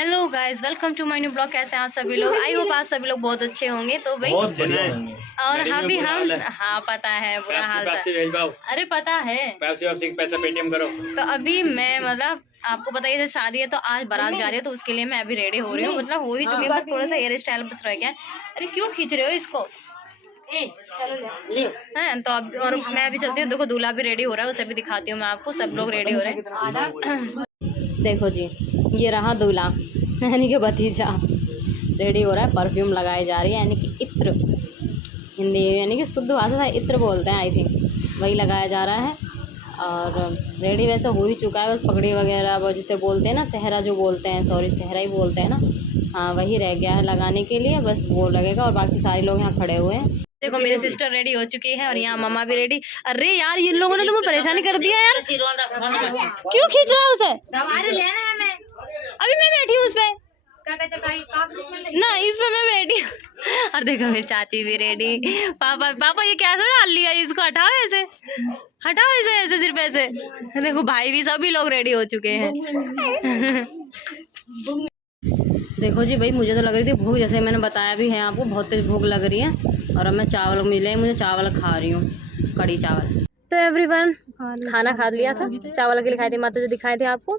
Hello guys, welcome to my new blog. कैसे हैं आप सभी लोग? आई होप आप सभी लोग बहुत अच्छे होंगे। तो भाई बहुत बढ़िया होंगे। और अभी हम पता है बुरा हाल था। अरे पता है। पैसा पेटीएम करो। तो अभी मैं मतलब आपको पता है शादी है तो आज बारात जा रही है, तो उसके लिए मैं अभी रेडी हो रही हूँ। मतलब हो ही चुकी है, बस थोड़ा सा हेयर स्टाइल बस रह गया है। अरे क्यों खींच रहे हो इसको? है तो अब और मैं अभी चलती हूँ। देखो दूल्हा भी रेडी हो रहा है, उसे भी दिखाती हूँ मैं आपको। सब लोग रेडी हो रहे हैं। देखो जी, ये रहा दूल्हा यानी कि भतीजा रेडी हो रहा है। परफ्यूम लगाई जा रही है, यानी कि इत्र, हिंदी यानी कि शुद्ध भाषा से इत्र बोलते हैं आई थिंक, वही लगाया जा रहा है। और रेडी वैसे हो ही चुका है, बस पगड़ी वगैरह वो जिसे बोलते हैं ना, सहरा जो बोलते हैं, सॉरी सहरा ही बोलते हैं ना, हाँ वही रह गया है लगाने के लिए, बस वो लगेगा। और बाकी सारे लोग यहाँ खड़े हुए हैं। देखो मेरी सिस्टर रेडी हो चुकी है और यहाँ मम्मा भी रेडी। अरे यार इन लोगों ने तुम्हें परेशानी कर दिया यार, क्यों खींच रहा है उसे? अभी मैं बैठी हूँ उस पे ना, इस पे मैं बैठी हूँ। और देखो मेरी चाची भी रेडी। पापा पापा ये क्या डाल लिया, इसको हटाओ ऐसे, हटाओ ऐसे ऐसे सिर्फ ऐसे। देखो भाई भी, सभी लोग रेडी हो चुके हैं। देखो जी भाई, मुझे तो लग रही थी भूख, जैसे मैंने बताया भी है आपको, बहुत तेज भूख लग रही है। और अब मैं चावल मिले, मुझे चावल खा रही हूँ, कड़ी चावल। तो एवरीवन खाना खा लिया था, चावल के लिए खाए थे, माता जो दिखाए थे आपको।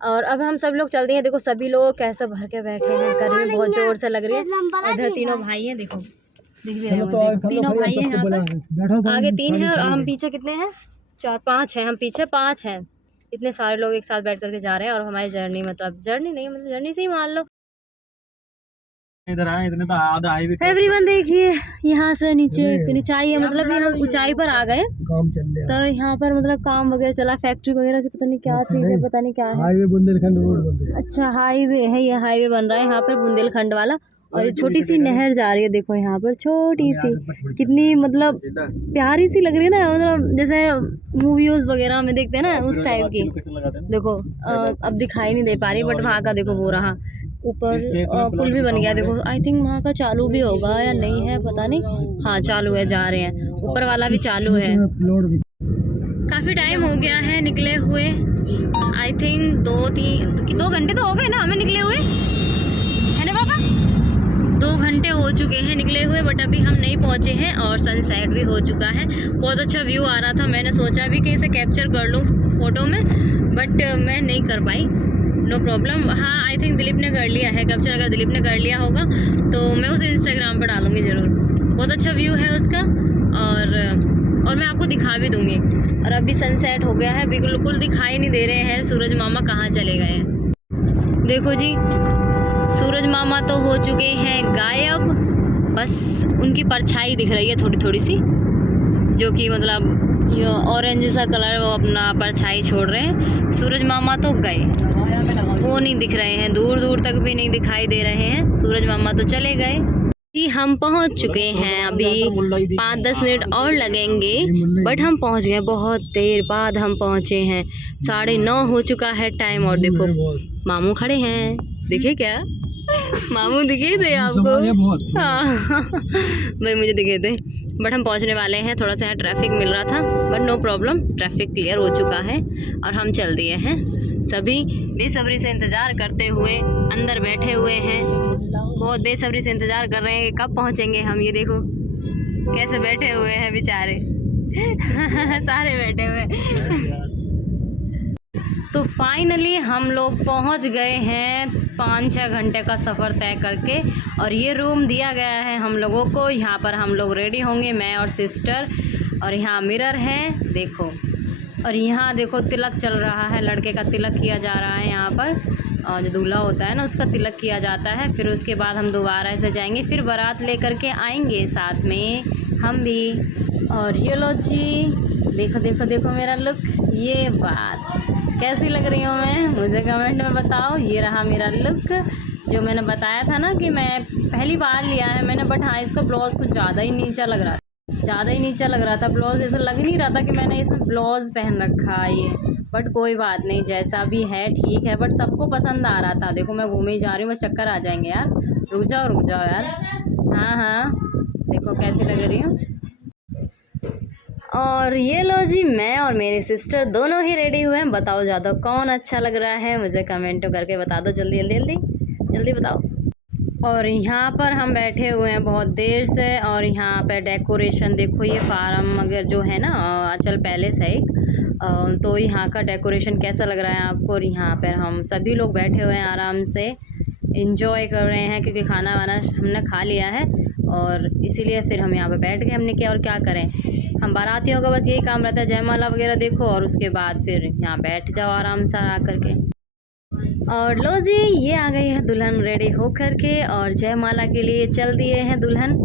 और अब हम सब लोग चलते हैं। देखो सभी लोग कैसे भर के बैठे हैं, गर्मी बहुत जोर से लग रही है। इधर तीनों भाई हैं, देखो दिख भी रहे होंगे, तीनों भाई हैं यहाँ पर। आगे 3 हैं और हम पीछे कितने हैं? 4 5 हैं, हम पीछे 5 हैं। इतने सारे लोग एक साथ बैठ करके जा रहे हैं। और हमारी जर्नी मतलब जर्नी नहीं, मतलब जर्नी से ही मान लो। इधर आए, इतने तो आधा हाईवे। एवरीवन देखिए, यहाँ से नीचे ऊंचाई है, मतलब हम ऊंचाई पर आ गए। काम चल रहा तो यहाँ पर मतलब काम वगैरह चला, फैक्ट्री वगैरह से पता नहीं क्या चीज़ है, पता नहीं क्या है। हाईवे बुंदेलखंड रोड बन रहा है। अच्छा हाईवे है, ये हाईवे बन रहा है यहाँ पर बुंदेलखंड वाला। और ये छोटी सी नहर जा रही है, देखो यहाँ पर छोटी सी, कितनी मतलब प्यारी सी लग रही है ना, मतलब जैसे मूवीज वगैरह में देखते हैं ना उस टाइप की। देखो अब दिखाई नहीं दे पा रही, बट वहाँ का देखो वो रहा ऊपर पुल भी बन गया। देखो आई थिंक वहाँ का चालू भी होगा या नहीं है पता नहीं। हाँ चालू है, जा रहे हैं, ऊपर वाला भी चालू है। काफ़ी टाइम हो गया है निकले हुए, आई थिंक 2 घंटे तो हो गए ना हमें निकले हुए, है ना पापा? 2 घंटे हो चुके हैं निकले हुए, बट अभी हम नहीं पहुँचे हैं। और सनसेट भी हो चुका है, बहुत अच्छा व्यू आ रहा था। मैंने सोचा भी कि इसे कैप्चर कर लूँ फ़ोटो में, बट मैं नहीं कर पाई। No problem. हाँ आई थिंक दिलीप ने कर लिया है कैप्चर, अगर दिलीप ने कर लिया होगा तो मैं उसे इंस्टाग्राम पर डालूँगी ज़रूर। बहुत अच्छा व्यू है उसका, और मैं आपको दिखा भी दूँगी। और अभी सनसेट हो गया है, बिल्कुल दिखाई नहीं दे रहे हैं सूरज मामा कहाँ चले गए हैं। देखो जी, सूरज मामा तो हो चुके हैं गायब, बस उनकी परछाई दिख रही है थोड़ी थोड़ी सी, जो कि मतलब ये ऑरेंज सा कलर वो अपना परछाई छोड़ रहे हैं। सूरज मामा तो गए, वो नहीं दिख रहे हैं, दूर दूर तक भी नहीं दिखाई दे रहे हैं। सूरज मामा तो चले गए जी। हम पहुंच चुके हैं, अभी 5-10 मिनट और लगेंगे, बट हम पहुंच गए। बहुत देर बाद हम पहुंचे हैं, 9:30 हो चुका है टाइम। और देखो मामू खड़े हैं, दिखे क्या मामू? दिखे थे आपको? हाँ भाई मुझे दिखे थे, बट हम पहुंचने वाले हैं। थोड़ा सा यहाँ ट्रैफिक मिल रहा था, but no problem, traffic clear हो चुका है और हम चल दिए हैं। सभी बेसब्री से इंतज़ार करते हुए अंदर बैठे हुए हैं, बहुत बेसब्री से इंतज़ार कर रहे हैं कि कब पहुंचेंगे हम। ये देखो कैसे बैठे हुए हैं बेचारे सारे बैठे हुए। तो फाइनली हम लोग पहुंच गए हैं 5-6 घंटे का सफ़र तय करके। और ये रूम दिया गया है हम लोगों को, यहाँ पर हम लोग रेडी होंगे, मैं और सिस्टर। और यहाँ मिरर है देखो, और यहाँ देखो तिलक चल रहा है, लड़के का तिलक किया जा रहा है यहाँ पर। और जो दूल्हा होता है ना उसका तिलक किया जाता है। फिर उसके बाद हम दोबारा ऐसे जाएंगे, फिर बारात लेकर के आएंगे साथ में हम भी। और ये लो जी, देखो देखो देखो मेरा लुक, ये बात कैसी लग रही हूँ मैं, मुझे कमेंट में बताओ। ये रहा मेरा लुक, जो मैंने बताया था ना कि मैं पहली बार लिया है मैंने, बट हाँ इसका ब्लाउज़ कुछ ज़्यादा ही नीचा लग रहा था, ज़्यादा ही नीचा लग रहा था ब्लाउज़। ऐसा लग नहीं रहा था कि मैंने इसमें ब्लाउज़ पहन रखा है ये, बट कोई बात नहीं, जैसा भी है ठीक है। बट सबको पसंद आ रहा था। देखो मैं घूमे ही जा रही हूँ, मैं चक्कर आ जाएंगे यार, रुक जाओ यार। हाँ हाँ देखो कैसी लग रही हूँ। और ये लो जी, मैं और मेरी सिस्टर दोनों ही रेडी हुए हैं। बताओ ज़्यादा कौन अच्छा लग रहा है, मुझे कमेंट करके बता दो, जल्दी जल्दी जल्दी जल्दी बताओ। और यहाँ पर हम बैठे हुए हैं बहुत देर से, और यहाँ पे डेकोरेशन देखो, ये फार्म अगर जो है ना अचल पैलेस है एक, तो यहाँ का डेकोरेशन कैसा लग रहा है आपको। और यहाँ पर हम सभी लोग बैठे हुए हैं आराम से इंजॉय कर रहे हैं, क्योंकि खाना वाना हमने खा लिया है और इसीलिए फिर हम यहाँ पे बैठ गए। हमने क्या और क्या करें, हम बारातियों का बस यही काम रहता है, जयमाला वगैरह देखो और उसके बाद फिर यहाँ बैठ जाओ आराम से आकर के। और लो जी, ये आ गई है दुल्हन रेडी हो कर के, और जयमाला के लिए चल दिए हैं दुल्हन।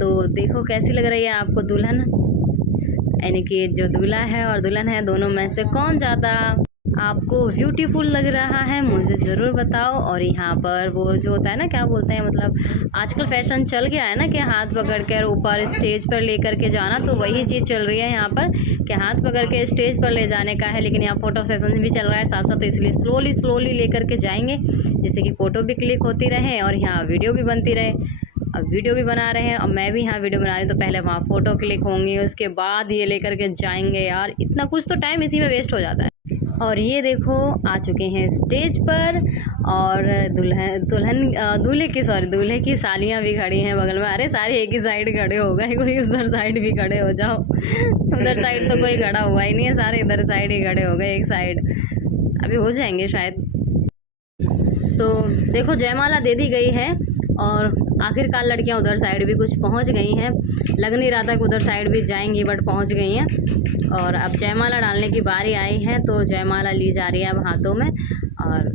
तो देखो कैसी लग रही है आपको दुल्हन, यानी कि जो दूल्हा है और दुल्हन है, दोनों में से कौन ज़्यादा आपको ब्यूटीफुल लग रहा है, मुझे ज़रूर बताओ। और यहाँ पर वो जो होता है ना, क्या बोलते हैं, मतलब आजकल फैशन चल गया है ना कि हाथ पकड़ कर ऊपर स्टेज पर लेकर के जाना, तो वही चीज़ चल रही है यहाँ पर कि हाथ पकड़ के स्टेज पर ले जाने का है। लेकिन यहाँ फ़ोटो सेशन भी चल रहा है साथ साथ, तो इसलिए स्लोली लेकर के जाएंगे, जिससे कि फ़ोटो भी क्लिक होती रहे और यहाँ वीडियो भी बनती रहे। अब वीडियो भी बना रहे हैं और मैं भी यहाँ वीडियो बना रही हूँ, तो पहले वहाँ फ़ोटो क्लिक होंगी, उसके बाद ये लेकर के जाएंगे। यार इतना कुछ तो टाइम इसी में वेस्ट हो जाता है। और ये देखो आ चुके हैं स्टेज पर, और दूल्हे की सालियाँ भी खड़ी हैं बगल में। अरे सारे एक ही साइड खड़े हो गए, कोई उधर साइड भी खड़े हो जाओ। उधर साइड तो कोई खड़ा हुआ ही नहीं है, सारे इधर साइड ही खड़े हो गए, एक साइड। अभी हो जाएंगे शायद। तो देखो जयमाला दे दी गई है और आखिरकार लड़कियां उधर साइड भी कुछ पहुंच गई हैं। लग नहीं रहा था कि उधर साइड भी जाएंगी, बट पहुंच गई हैं। और अब जयमाला डालने की बारी आई है, तो जयमाला ली जा रही है अब हाथों में, और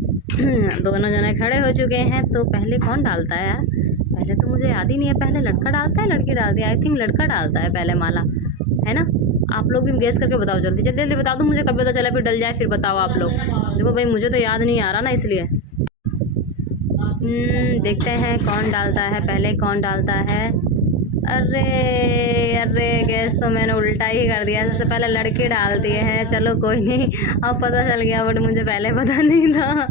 दोनों जने खड़े हो चुके हैं। तो पहले कौन डालता है यार, पहले तो मुझे याद ही नहीं है, पहले लड़का डालता है लड़की डालती है? आई थिंक लड़का डालता है पहले माला, है ना? आप लोग भी गेस करके बताओ, जल्दी जल्दी जल्दी बता दो मुझे, कब पता चला फिर डल जाए, फिर बताओ आप लोग। देखो भाई मुझे तो याद नहीं आ रहा ना, इसलिए देखते हैं कौन डालता है पहले, कौन डालता है। अरे अरे गैस तो मैंने उल्टा ही कर दिया, सबसे पहले लड़के डाल दिए हैं। चलो कोई नहीं, अब पता चल गया, बट मुझे पहले पता नहीं था।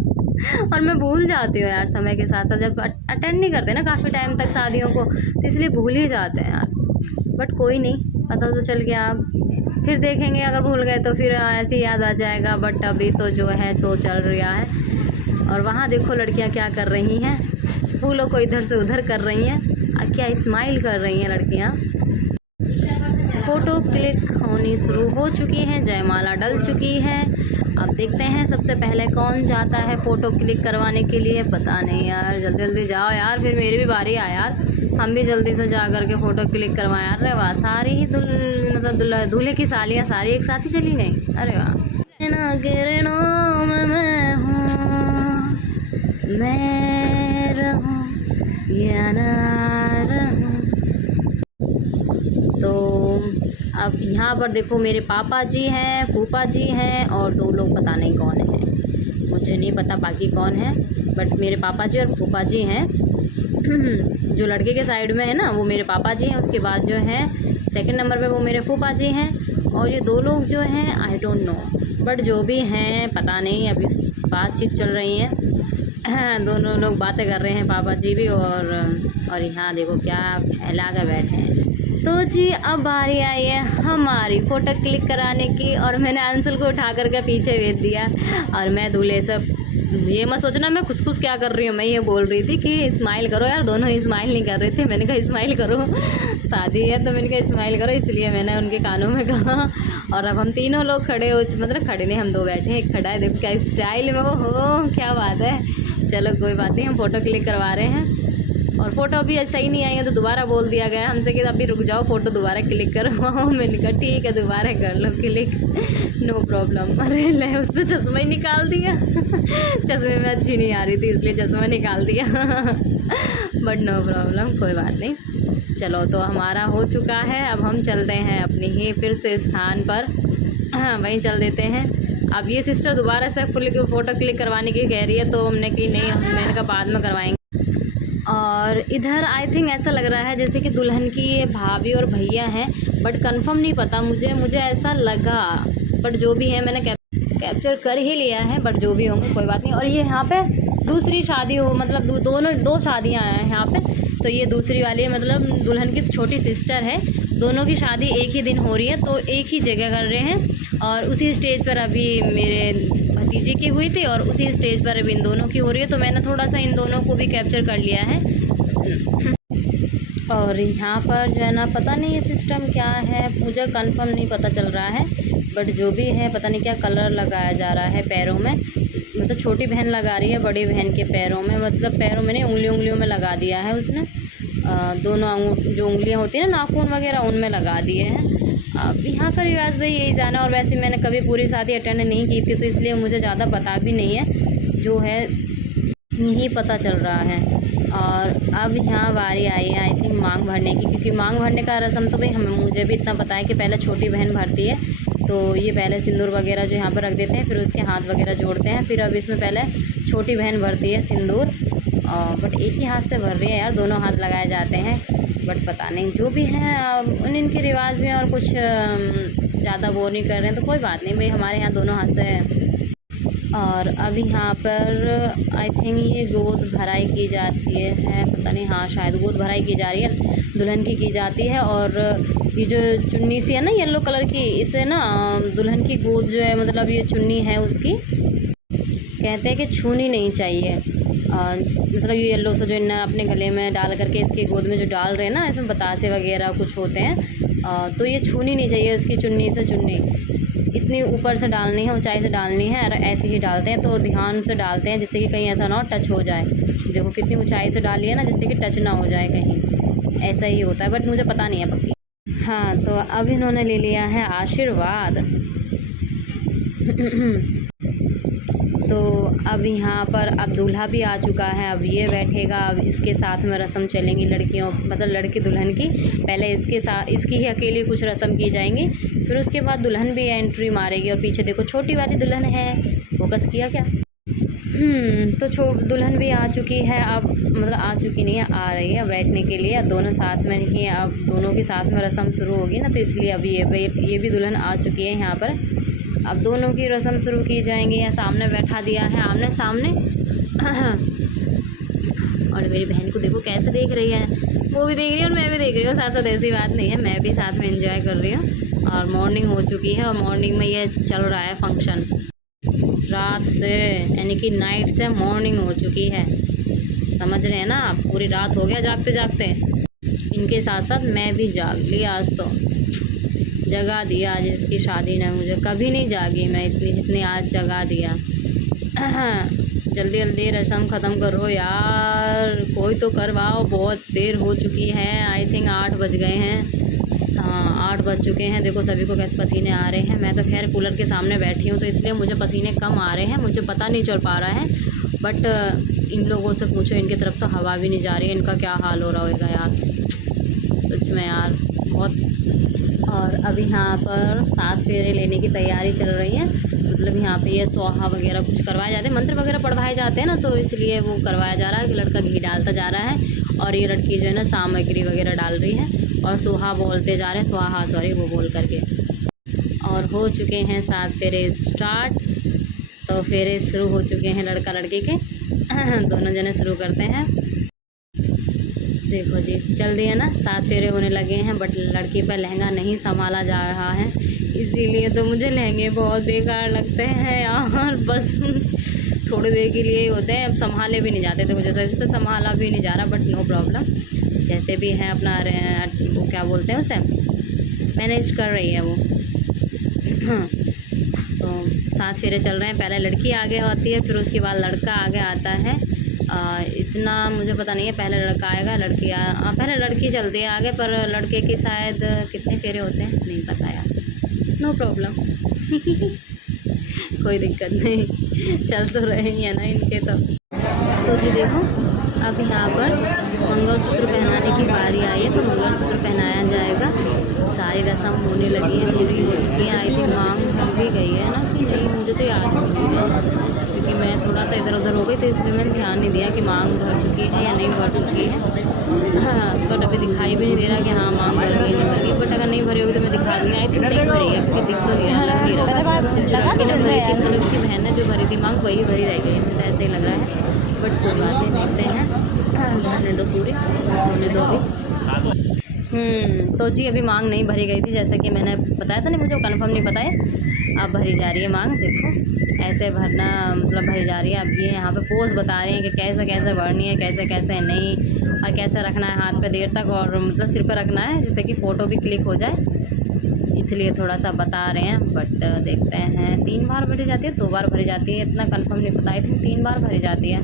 और मैं भूल जाती हूँ यार समय के साथ साथ, जब अटेंड नहीं करते ना काफ़ी टाइम तक शादियों को, तो इसलिए भूल ही जाते हैं यार। बट कोई नहीं, पता तो चल गया। अब फिर देखेंगे, अगर भूल गए तो फिर ऐसे ही याद आ जाएगा। बट अभी तो जो है सो चल रहा है। और वहाँ देखो लड़कियाँ क्या कर रही हैं, फूलों को इधर से उधर कर रही हैं, क्या स्माइल कर रही हैं लड़कियाँ। फ़ोटो क्लिक होनी शुरू हो चुकी हैं, जयमाला डल चुकी है। अब देखते हैं सबसे पहले कौन जाता है फ़ोटो क्लिक करवाने के लिए। पता नहीं यार, जल्दी जल्दी जाओ यार, फिर मेरी भी बारी आए यार, हम भी जल्दी से जा कर के फ़ोटो क्लिक करवाएं। अरे वाह, सारी ही दूल्हे की सालियाँ सारी एक साथ ही चली गई। अरे वाह। मैं हूँ, मैं रहूँ या ना रहूँ। तो अब यहाँ पर देखो मेरे पापा जी हैं, फूफा जी हैं, और दो लोग पता नहीं कौन है, मुझे नहीं पता बाकी कौन है, बट मेरे पापा जी और फूफा जी हैं। जो लड़के के साइड में है ना वो मेरे पापा जी हैं, उसके बाद जो है सेकंड नंबर पे वो मेरे फूफा जी हैं, और ये दो लोग जो हैं आई डोंट नो, बट जो भी हैं पता नहीं, अभी बातचीत चल रही है। दोनों लोग बातें कर रहे हैं, पापा जी भी, और यहाँ देखो क्या फैला कर बैठे हैं। तो जी अब बारी आई है हमारी फ़ोटो क्लिक कराने की, और मैंने अंशुल को उठा करके पीछे भेज दिया। और मैं दूल्हे सब, ये मत सोचना मैं खुश क्या कर रही हूँ, मैं ये बोल रही थी कि स्माइल करो यार। दोनों ही स्माइल नहीं कर रहे थे, मैंने कहा स्माइल करो, शादी है तो मैंने कहा स्माइल करो, इसलिए मैंने उनके कानों में कहा। और अब हम तीनों लोग खड़े हो, मतलब खड़े नहीं, हम दो बैठे हैं, एक खड़ा है। देखो क्या स्टाइल में, वो हो क्या बात है। चलो कोई बात नहीं, हम फ़ोटो क्लिक करवा रहे हैं। और फ़ोटो अभी सही नहीं आई है तो दोबारा बोल दिया गया हमसे कि अभी रुक जाओ, फ़ोटो दोबारा क्लिक करवाओ। मैंने कहा ठीक है दोबारा कर लो क्लिक, नो प्रॉब्लम। अरे ले, उसने चश्मा ही निकाल दिया। चश्मे में अच्छी नहीं आ रही थी इसलिए चश्मा निकाल दिया। बट नो प्रॉब्लम, कोई बात नहीं। चलो तो हमारा हो चुका है, अब हम चलते हैं अपनी ही फिर से स्थान पर। हाँ वहीं चल देते हैं। अब ये सिस्टर दोबारा से फुल फ़ोटो क्लिक करवाने की कह रही है, तो हमने कि नहीं, मैंने कहा बाद में करवाएंगे। और इधर आई थिंक ऐसा लग रहा है जैसे कि दुल्हन की भाभी और भैया हैं, बट कंफर्म नहीं पता मुझे ऐसा लगा। बट जो भी है मैंने कैप्चर कर ही लिया है, बट जो भी होंगे कोई बात नहीं। और ये यहाँ पे दूसरी शादी हो, मतलब दो शादियाँ हैं यहाँ पे। तो ये दूसरी वाली है, मतलब दुल्हन की छोटी सिस्टर है, दोनों की शादी एक ही दिन हो रही है, तो एक ही जगह कर रहे हैं। और उसी स्टेज पर अभी मेरे भतीजे की हुई थी और उसी स्टेज पर अभी इन दोनों की हो रही है, तो मैंने थोड़ा सा इन दोनों को भी कैप्चर कर लिया है। और यहाँ पर जो है ना, पता नहीं ये सिस्टम क्या है, मुझे कंफर्म नहीं पता चल रहा है, बट जो भी है पता नहीं क्या कलर लगाया जा रहा है पैरों में। मतलब छोटी बहन लगा रही है बड़ी बहन के पैरों में, मतलब पैरों में नहीं, उंगलियों में लगा दिया है उसने। दोनों जो उंगलियां होती हैं ना, नाखून वगैरह, उनमें लगा दिए हैं। अब यहाँ का रिवाज भाई यही जाना। और वैसे मैंने कभी पूरी शादी अटेंड नहीं की थी, तो इसलिए मुझे ज़्यादा पता भी नहीं है, जो है यही पता चल रहा है। और अब यहाँ बारी आई है आई थिंक मांग भरने की, क्योंकि मांग भरने का रस्म तो भाई मुझे भी इतना पता है कि पहले छोटी बहन भरती है, तो ये पहले सिंदूर वगैरह जो यहाँ पर रख देते हैं, फिर उसके हाथ वगैरह जोड़ते हैं, फिर अब इसमें पहले छोटी बहन भरती है सिंदूर। बट एक ही हाथ से भर रही है यार, दोनों हाथ लगाए जाते हैं, बट पता नहीं जो भी है इनके रिवाज में, और कुछ ज़्यादा वो नहीं कर रहे हैं, तो कोई बात नहीं भाई, हमारे यहाँ दोनों हाथ से। और अब यहाँ पर आई थिंक ये गोद भराई की जाती है, पता नहीं, हाँ शायद गोद भराई की जा रही है, दुल्हन की जाती है। और ये जो चुन्नी सी है ना येलो कलर की, इसे ना दुल्हन की गोद जो है, मतलब ये चुन्नी है उसकी, कहते हैं कि छूनी नहीं चाहिए। मतलब ये येलो से जो इन्हें अपने गले में डाल करके इसकी गोद में जो डाल रहे हैं ना, इसमें बतासे वगैरह कुछ होते हैं, तो ये छूनी नहीं चाहिए उसकी चुन्नी से चुन्नी। इतनी ऊपर से डालनी है, ऊंचाई से डालनी है, और ऐसे ही डालते हैं, तो ध्यान से डालते हैं जिससे कि कहीं ऐसा ना हो टच हो जाए। देखो कितनी ऊंचाई से डाली है ना, जिससे कि टच ना हो जाए कहीं, ऐसा ही होता है, बट मुझे पता नहीं है पक्की। हाँ, तो अब इन्होंने ले लिया है आशीर्वाद। तो अब यहाँ पर अब दूल्हा भी आ चुका है, अब ये बैठेगा, अब इसके साथ में रस्म चलेंगी लड़कियों, मतलब लड़की दुल्हन की। पहले इसके साथ इसकी ही अकेली कुछ रस्म की जाएंगी, फिर उसके बाद दुल्हन भी एंट्री मारेगी। और पीछे देखो छोटी वाली दुल्हन है, फोकस किया क्या? तो दुल्हन भी आ चुकी है, अब मतलब आ चुकी नहीं है, आ रही है बैठने के लिए। दोनों साथ में नहीं, अब दोनों के साथ में रस्म शुरू होगी ना, तो इसलिए अब ये भी दुल्हन आ चुकी है यहाँ पर। अब दोनों की रस्म शुरू की जाएंगी। या सामने बैठा दिया है, आमने सामने। और मेरी बहन को देखो कैसे देख रही है, वो भी देख रही है और मैं भी देख रही हूँ साथ साथ, ऐसी बात नहीं है, मैं भी साथ में एंजॉय कर रही हूँ। और मॉर्निंग हो चुकी है, और मॉर्निंग में ये चल रहा है फंक्शन, रात से यानी कि नाइट से मॉर्निंग हो चुकी है, समझ रहे हैं ना आप, पूरी रात हो गया जागते जागते। इनके साथ साथ मैं भी जाग ली, आज तो जगा दिया आज इसकी शादी ने मुझे, कभी नहीं जागी मैं इतनी आज जगा दिया। जल्दी जल्दी रस्म ख़त्म करो यार, कोई तो करवाओ, बहुत देर हो चुकी है, आई थिंक 8 बज गए हैं। हाँ 8 बज चुके हैं, देखो सभी को कैसे पसीने आ रहे हैं। मैं तो खैर कूलर के सामने बैठी हूँ, तो इसलिए मुझे पसीने कम आ रहे हैं, मुझे पता नहीं चल पा रहा है। बट इन लोगों से पूछो, इनकी तरफ तो हवा भी नहीं जा रही है, इनका क्या हाल हो रहा होगा यार, सच में यार बहुत। और अभी यहाँ पर 7 फेरे लेने की तैयारी चल रही है, मतलब यहाँ पे ये स्वाहा वगैरह कुछ करवाए जाते हैं, मंत्र वगैरह पढ़वाए जाते हैं ना, तो इसलिए वो करवाया जा रहा है कि लड़का घी डालता जा रहा है और ये लड़की जो है ना सामग्री वगैरह डाल रही है और सुहा बोलते जा रहे हैं, स्वाहा सॉरी वो बोल करके। और हो चुके हैं 7 फेरे स्टार्ट, तो फेरे शुरू हो चुके हैं लड़का लड़की के। दोनों जने शुरू करते हैं, देखो जी चल दिया ना, 7 फेरे होने लगे हैं। बट लड़की पर लहंगा नहीं संभाला जा रहा है, इसीलिए तो मुझे लहंगे बहुत बेकार लगते हैं यार, बस थोड़ी देर के लिए ही होते हैं, अब संभाले भी नहीं जाते थे, मुझे तो संभाला भी नहीं जा रहा। बट नो प्रॉब्लम, जैसे भी है अपना वो क्या बोलते हैं उसे, मैनेज कर रही है वो। तो 7 फेरे चल रहे हैं, पहले लड़की आगे होती है, फिर उसके बाद लड़का आगे आता है। इतना मुझे पता नहीं है, पहले लड़का आएगा लड़की पहले लड़की चलती है आगे, पर लड़के की शायद कितने फेरे होते हैं नहीं पता यार, नो प्रॉब्लम। कोई दिक्कत नहीं, चल तो रहे ही है ना इनके तो जी देखो अब यहाँ पर मंगलसूत्र पहनाने की बारी आई है, तो मंगलसूत्र पहनाया जाएगा। सारी रस्म होने लगी है, पूरी हो चुकी है। आई थिंक मांग भर भी गई है ना कि नहीं, मुझे तो याद नहीं है, क्योंकि मैं थोड़ा सा इधर उधर हो गई, तो इसलिए मैंने ध्यान नहीं दिया कि मांग भर चुकी है या नहीं भर चुकी है। हाँ बट अभी दिखाई भी नहीं दे रहा कि हाँ मांग भर गई नहीं भर गई, बट अगर नहीं भरी होगी तो मैं दिखा दूँगी। आई थिंक नहीं भरी है, क्योंकि दिख तो नहीं रहा, लग नहीं रहा, सिर्फ जो लड़की ने भरी थी, मतलब उसकी बहन ने जो भरी थी मांग वही भरी रह गई, मुझे ऐसे ही लग रहा है। बट कोई बात नहीं, देखते हैं, होने दो पूरी, होने दो भी। तो जी अभी मांग नहीं भरी गई थी, जैसे कि मैंने बताया था, नहीं मुझे कंफर्म नहीं पता है। अब भरी जा रही है मांग, देखो ऐसे भरना मतलब भरी जा रही है। अब ये यहाँ पे पोज बता रहे हैं कि कैसे कैसे भरनी है, कैसे कैसे नहीं, और कैसे रखना है हाथ पे देर तक, और मतलब सिर पे रखना है जिससे कि फ़ोटो भी क्लिक हो जाए, इसलिए थोड़ा सा बता रहे हैं। बट देखते हैं 3 बार भरी जाती है 2 बार भरी जाती है, इतना कंफर्म नहीं पता, आई थिंक 3 बार भरी जाती है।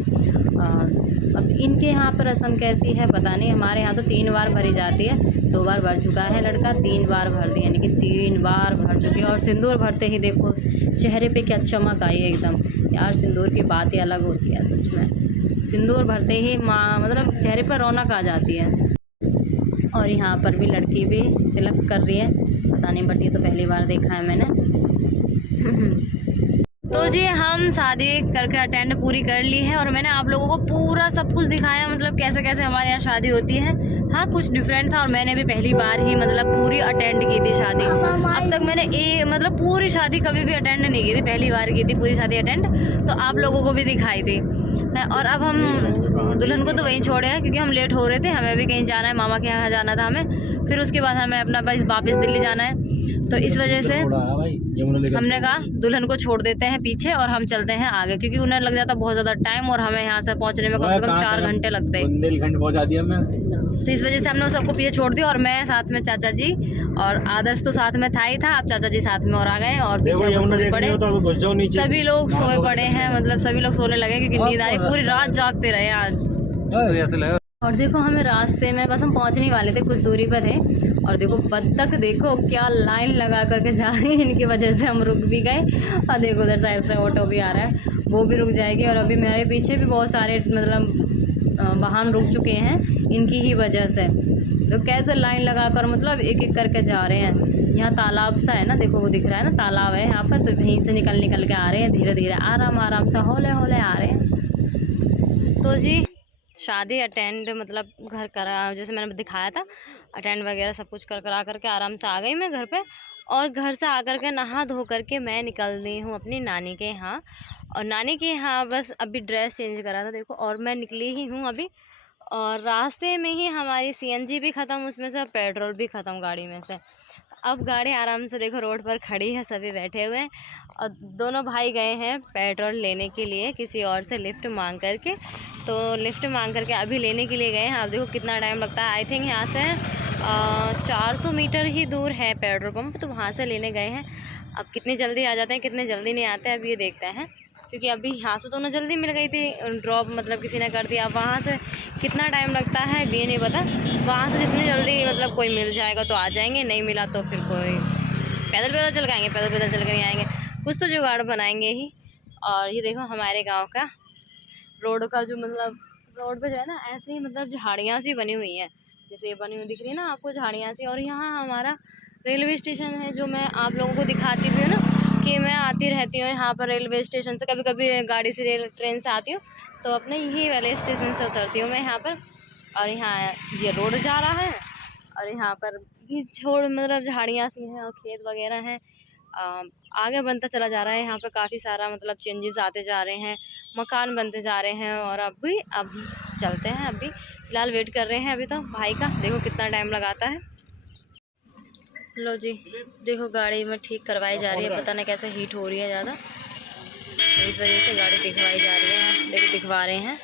अब इनके यहाँ पर रस्म कैसी है पता नहीं, हमारे यहाँ तो 3 बार भरी जाती है। 2 बार भर चुका है लड़का, 3 बार भर दी, यानी कि 3 बार भर चुकी है। और सिंदूर भरते ही देखो चेहरे पे क्या चमक आई है एकदम यार, सिंदूर की बात ही अलग होती है सच में। सिंदूर भरते ही माँ मतलब चेहरे पर रौनक आ जाती है। और यहाँ पर भी लड़की भी तिलक कर रही है, पता नहीं बट ये तो पहली बार देखा है मैंने। तो जी हम शादी करके अटेंड पूरी कर ली है, और मैंने आप लोगों को पूरा सब कुछ दिखाया, मतलब कैसे कैसे हमारे यहाँ शादी होती है। हाँ कुछ डिफरेंट था, और मैंने भी पहली बार ही मतलब पूरी अटेंड की थी शादी। अब तक मैंने मतलब पूरी शादी कभी भी अटेंड नहीं की थी, पहली बार की थी पूरी शादी अटेंड, तो आप लोगों को भी दिखाई थी। और अब हम दुल्हन को तो वहीं छोड़े हैं क्योंकि हम लेट हो रहे थे, हमें भी कहीं जाना है, मामा के यहाँ जाना था हमें, फिर उसके बाद हमें अपना वापस दिल्ली जाना है। तो इस वजह से हमने कहा दुल्हन को छोड़ देते हैं पीछे और हम चलते हैं आगे, क्योंकि उन्हें लग जाता बहुत ज़्यादा टाइम, और हमें यहाँ से पहुँचने में कम से कम 4 घंटे लगते हैं। बुंदेलखंड पहुँचा दिया मैं, तो इस वजह से हमने सबको पीछे छोड़ दिया, और मैं साथ में चाचा जी और आदर्श तो साथ में था ही था, अब चाचा जी साथ में और आ गए, और पीछे वो सोए पड़े, सभी लोग सोए पड़े हैं, मतलब सभी लोग सोने लगे क्योंकि नींद आ रही, पूरी रात जागते रहे आज। और देखो हमें रास्ते में बस हम पहुंचने वाले थे, कुछ दूरी पर थे, और देखो बत्तख देखो क्या लाइन लगा करके जा रही है, इनकी वजह से हम रुक भी गए। और देखो उधर साइड से ऑटो भी आ रहा है, वो भी रुक जाएगी, और अभी मेरे पीछे भी बहुत सारे मतलब वाहन रुक चुके हैं इनकी ही वजह से। तो कैसे लाइन लगा कर मतलब एक एक करके जा रहे हैं। यहाँ तालाब सा है ना, देखो वो दिख रहा है ना, तालाब है यहाँ पर, तो वहीं से निकल के आ रहे हैं, धीरे धीरे आराम आराम से हौले हौले आ रहे हैं। तो जी शादी अटेंड मतलब घर करा, जैसे मैंने दिखाया था, अटेंड वगैरह सब कुछ करा करके आराम से आ गई मैं घर पे। और घर से आकर के नहा धो करके मैं निकल दी हूँ अपनी नानी के यहाँ, और नानी के यहाँ बस अभी ड्रेस चेंज करा था देखो, और मैं निकली ही हूँ अभी। और रास्ते में ही हमारी सीएनजी भी ख़त्म, उसमें से पेट्रोल भी ख़त्म गाड़ी में से। अब गाड़ी आराम से देखो रोड पर खड़ी है, सभी बैठे हुए हैं, और दोनों भाई गए हैं पेट्रोल लेने के लिए किसी और से लिफ्ट मांग करके। तो लिफ्ट मांग करके अभी लेने के लिए गए हैं। अब देखो कितना टाइम लगता है, आई थिंक यहाँ से 400 मीटर ही दूर है पेट्रोल पंप, तो वहाँ से लेने गए हैं। अब कितनी जल्दी आ जाते हैं कितने जल्दी नहीं आते हैं अब ये देखते हैं, क्योंकि अभी यहाँ से तो उन्हें जल्दी मिल गई थी ड्रॉप, मतलब किसी ने कर दिया। अब वहाँ से कितना टाइम लगता है ये नहीं पता, वहाँ से जितनी जल्दी मतलब कोई मिल जाएगा तो आ जाएंगे, नहीं मिला तो फिर कोई पैदल चल के आएंगे, पैदल चल के नहीं आएंगे, कुछ तो जुगाड़ बनाएंगे ही। और ये देखो हमारे गांव का रोड का जो मतलब रोड पे जो है ना ऐसे ही मतलब झाड़ियाँ सी बनी हुई हैं, जैसे ये बनी हुई दिख रही है ना आपको झाड़ियाँ सी। और यहाँ हमारा रेलवे स्टेशन है, जो मैं आप लोगों को दिखाती भी हूँ ना कि मैं आती रहती हूँ यहाँ पर रेलवे स्टेशन से, कभी कभी गाड़ी से ट्रेन से आती हूँ तो अपने यही रेलवे स्टेशन से उतरती हूँ मैं यहाँ पर। और यहाँ ये रोड जा रहा है, और यहाँ पर ये छोड़ मतलब झाड़ियाँ सी हैं और खेत वगैरह हैं। आगे बनता चला जा रहा है, यहाँ पे काफ़ी सारा मतलब चेंजेस आते जा रहे हैं, मकान बनते जा रहे हैं। और अब चलते हैं, अभी फ़िलहाल वेट कर रहे हैं अभी तो भाई का, देखो कितना टाइम लगाता है। लो जी देखो गाड़ी में ठीक करवाई जा रही है, पता नहीं कैसे हीट हो रही है ज़्यादा, तो इस वजह से गाड़ी दिखवाई जा रही है, देखो दिखवा रहे हैं।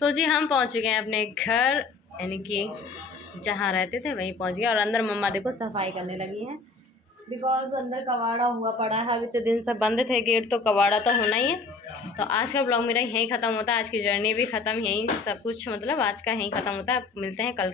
तो जी हम पहुंच चुके हैं अपने घर, यानी कि जहाँ रहते थे वहीं पहुंच गए। और अंदर मम्मा देखो सफाई करने लगी हैं, बिकॉज अंदर कबाड़ा हुआ पड़ा है, अभी तो दिन से बंद थे गेट, तो कबाड़ा तो होना ही है। तो आज का ब्लॉग मेरा यहीं ख़त्म होता है, आज की जर्नी भी ख़त्म, यहीं सब कुछ मतलब आज का यहीं ख़त्म होता है। मिलते हैं कल।